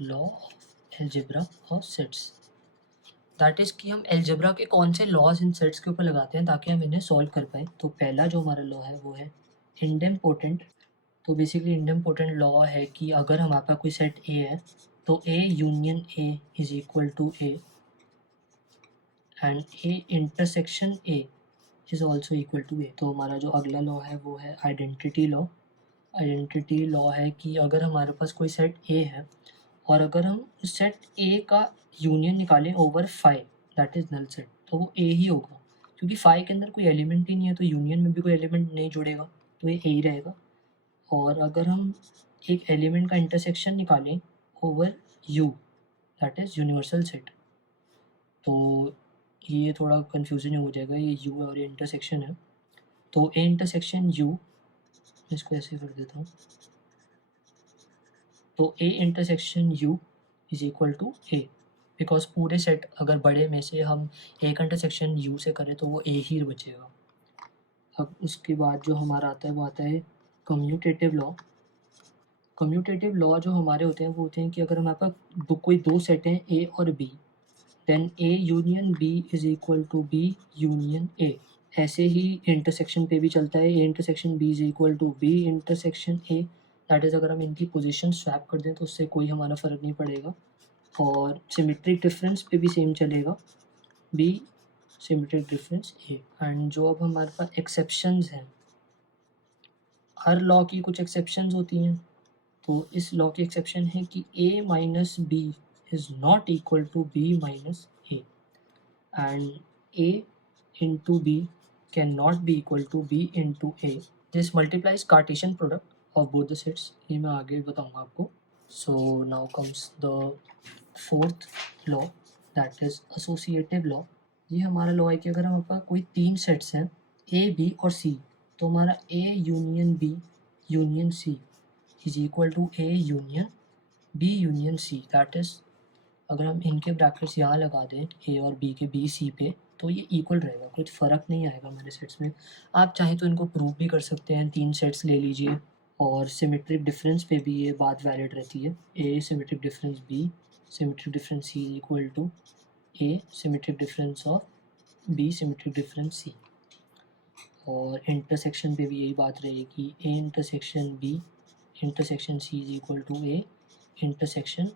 Law of algebra of sets, that is कि हम algebra के कौन से लॉज इन सेट्स के ऊपर लगाते हैं ताकि हम इन्हें सॉल्व कर पाएँ। तो पहला जो हमारा लॉ है वो है इंडेम्पोटेंट। तो बेसिकली इंडेम्पोटेंट लॉ है कि अगर हमारे पास कोई सेट ए है तो A union A is equal to A and A intersection A is also equal to A. तो हमारा जो अगला लॉ है वो है आइडेंटिटी लॉ। आइडेंटिटी लॉ है कि अगर हमारे पास कोई सेट ए है और अगर हम उस सेट ए का यूनियन निकालें over five, that is null set, तो वो ए ही होगा क्योंकि फाइव के अंदर कोई एलिमेंट ही नहीं है तो यूनियन में भी कोई एलिमेंट नहीं जुड़ेगा तो ये ए ही रहेगा। और अगर हम एक एलिमेंट का इंटरसेक्शन निकालें over you, that is universal set, तो ये थोड़ा कन्फ्यूजन हो जाएगा, ये यू और ये इंटरसेक्शन है। तो ए इंटरसेक्शन यू, इसको ऐसे कर देता हूँ, तो A intersection U is equal to A, because पूरे सेट अगर बड़े में से हम ए का इंटरसेक्शन यू से करें तो वो ए ही बचेगा। अब उसके बाद जो हमारा आता है वो आता है कम्यूटेटिव लॉ। कम्यूटेटिव लॉ जो हमारे होते हैं वो होते हैं कि अगर हमारे पास कोई दो सेट हैं ए और B, then A union B is equal to B union A. ऐसे ही इंटरसेक्शन पे भी चलता है, A intersection B is equal to B intersection A, that is अगर हम इनकी पोजीशन स्वैप कर दें तो उससे कोई हमारा फ़र्क नहीं पड़ेगा। और सिमेट्रिक डिफरेंस पे भी सेम चलेगा, B symmetric difference A. And जो अब हमारे पास एक्सेप्शंस हैं, हर लॉ की कुछ एक्सेप्शंस होती हैं, तो इस लॉ की एक्सेप्शन है कि a minus B is not equal to b minus A and a into B can not be equal to b into A. This multiplies Cartesian product of both the sets, ये मैं आगे बताऊंगा आपको। So now comes the fourth law, that is associative law. ये हमारा law है कि अगर हमारे पास कोई तीन सेट्स हैं ए बी और सी, तो हमारा A union B union C is equal to A union B union C, that is अगर हम इनके ब्रैकेट्स यहाँ लगा दें ए और बी के बी सी पे तो ये इक्वल रहेगा, कुछ फ़र्क नहीं आएगा हमारे सेट्स में। आप चाहें तो इनको प्रूव भी कर सकते हैं, तीन सेट्स ले लीजिए और सिमेट्रिक डिफरेंस पे भी ये बात वैलिड रहती है। A symmetric difference B symmetric difference C is equal to A symmetric difference of B symmetric difference C. और इंटरसेक्शन पे भी यही बात रहेगी, A intersection B intersection C is equal to A intersection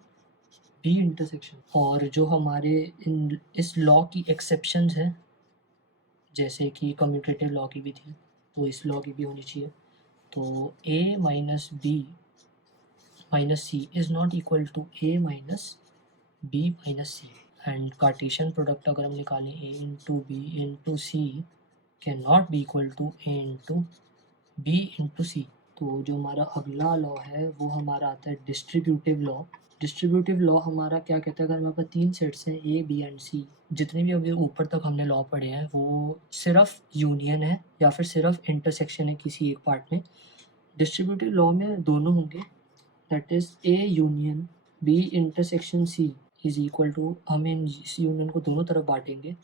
B intersection. और जो हमारे इस लॉ की एक्सेप्शंस हैं, जैसे कि कम्यूटेटिव लॉ की भी थी तो इस लॉ की भी होनी चाहिए। तो A minus B minus C is not equal to A minus B minus C. And Cartesian product अगर हम निकालें A into B into C can not be equal to A into B into C. तो जो हमारा अगला law है वो हमारा आता है डिस्ट्रीब्यूटिव लॉ। डिस्ट्रीब्यूटिव लॉ हमारा क्या कहता है, अगर हमारे पास तीन सेट्स हैं ए बी एंड सी, जितने भी अभी ऊपर तक हमने लॉ पढ़े हैं वो सिर्फ यूनियन है या फिर सिर्फ इंटरसेक्शन है किसी एक पार्ट में। डिस्ट्रीब्यूटिव लॉ में दोनों होंगे, that is A union B intersection C is equal to, हम इस यूनियन को दोनों तरफ बांटेंगे,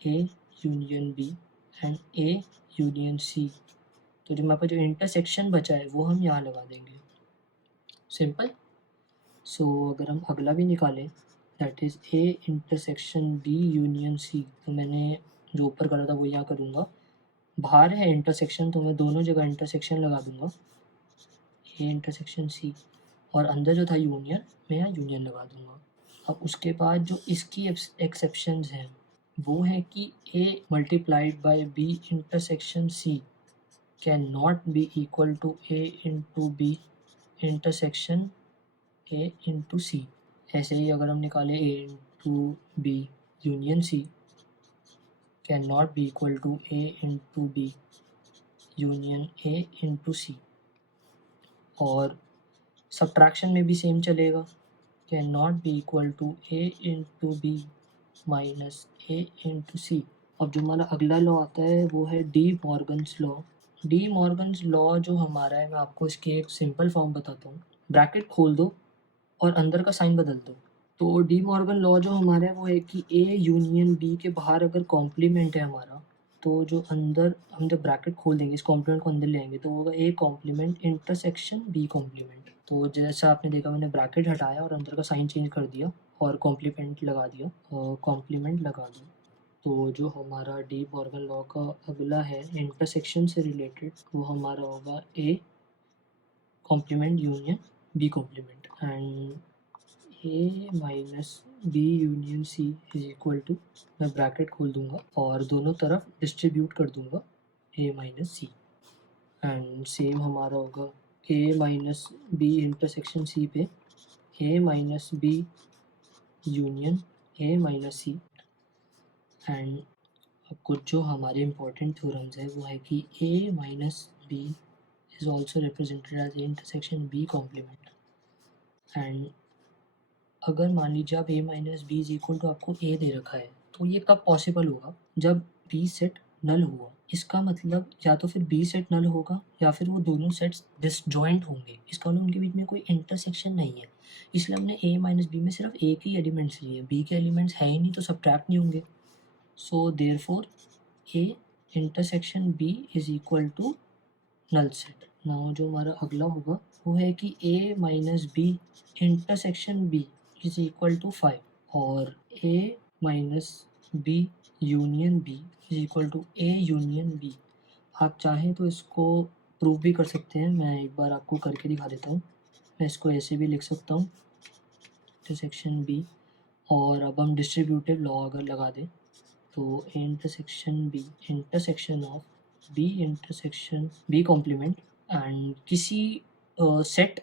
A union B and A union C. तो जो हमारे पास जो इंटरसेक्शन बचा है वो हम यहाँ लगा देंगे, सिंपल। सो अगर हम अगला भी निकालें, that is A intersection B union C, तो मैंने जो ऊपर करा था वो यहाँ करूँगा, बाहर है इंटरसेक्शन तो मैं दोनों जगह इंटरसेक्शन लगा दूँगा, ए इंटरसेक्शन सी, और अंदर जो था यूनियन मैं यहाँ यूनियन लगा दूँगा। अब उसके बाद जो इसकी एक्सेप्शंस हैं वो है कि A multiplied by B intersection C can not be equal to A into B intersection A into C. ऐसे ही अगर हम निकालें A into B union C can not be equal to A into B union A into C. और subtraction में भी same चलेगा, can not be equal to A into B minus A into C. अब जो हमारा अगला law आता है वो है D Morgan's law. D Morgan's law जो हमारा है, मैं आपको इसकी एक सिंपल फॉर्म बताता हूँ, ब्रैकेट खोल दो और अंदर का साइन बदल दो। तो डी मॉर्गन लॉ जो हमारा है वो है कि ए यूनियन बी के बाहर अगर कॉम्प्लीमेंट है हमारा, तो जो अंदर हम जब ब्रैकेट खोल देंगे इस कॉम्प्लीमेंट को अंदर ले आएंगे तो होगा A complement intersection B complement. तो जैसा आपने देखा मैंने ब्रैकेट हटाया और अंदर का साइन चेंज कर दिया और कॉम्प्लीमेंट लगा दिया तो जो हमारा डी मॉर्गन लॉ का अगला है इंटरसेक्शन से रिलेटेड वो हमारा होगा A complement union B complement and A minus B union C is equal to, मैं ब्रैकेट खोल दूंगा और दोनों तरफ डिस्ट्रीब्यूट कर दूंगा A minus C and same हमारा होगा A minus B intersection C पे A minus B union A minus C and अब कुछ जो हमारे इम्पोर्टेंट थ्योरम्स है वो है कि A minus B is also represented as intersection B complement and अगर मान लीजिए आप A minus B is equal to आपको ए दे रखा है तो ये कब पॉसिबल होगा, जब बी सेट नल हुआ। इसका मतलब या तो फिर बी सेट नल होगा या फिर वो दोनों सेट्स डिसजॉइंट होंगे, इसका मतलब उनके बीच में कोई इंटरसेक्शन नहीं है। इसलिए हमने ए माइनस बी में सिर्फ ए के एलिमेंट्स लिए, बी के एलिमेंट्स है ही नहीं तो सब्ट्रैक्ट नहीं होंगे। So therefore A intersection B is equal to null set. Now जो हमारा अगला होगा वो है कि A minus B intersection B is equal to 5 और A minus B union B is equal to A union B. आप चाहें तो इसको प्रूव भी कर सकते हैं, मैं एक बार आपको करके दिखा देता हूँ। मैं इसको ऐसे भी लिख सकता हूँ इंटरसेक्शन बी और अब हम डिस्ट्रीब्यूटिव लॉ अगर लगा दें तो A intersection B intersection of B intersection B complement and किसी सेट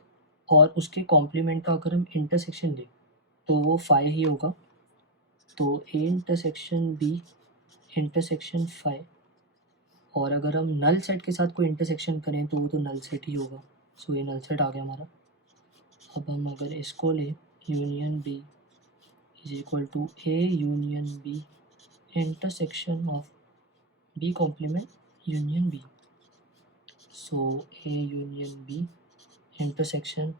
और उसके कॉम्प्लीमेंट का अगर हम इंटरसेक्शन लें तो वो 5 ही होगा। तो ए इंटरसेक्शन बी इंटरसेक्शन 5 और अगर हम नल सेट के साथ कोई इंटरसेक्शन करें तो वो तो नल सेट ही होगा। सो ये नल सेट आ गया हमारा। अब हम अगर इसको लें union B is equal to A union B intersection of B complement union B. So A union B intersection,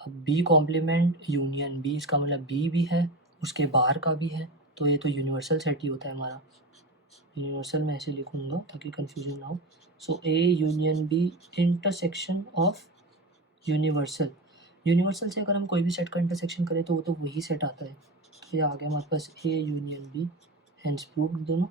अब बी कॉम्प्लीमेंट यूनियन बी, इसका मतलब बी भी है उसके बाहर का भी है तो ये तो यूनिवर्सल सेट ही होता है हमारा। यूनिवर्सल में ऐसे लिखूंगा ताकि कंफ्यूजन ना हो। So A union B intersection of universal, universal से अगर हम कोई भी सेट का इंटरसेक्शन करें तो वो तो वही सेट आता है। तो ये आ गया हमारे पास A union B, hence proved दोनों।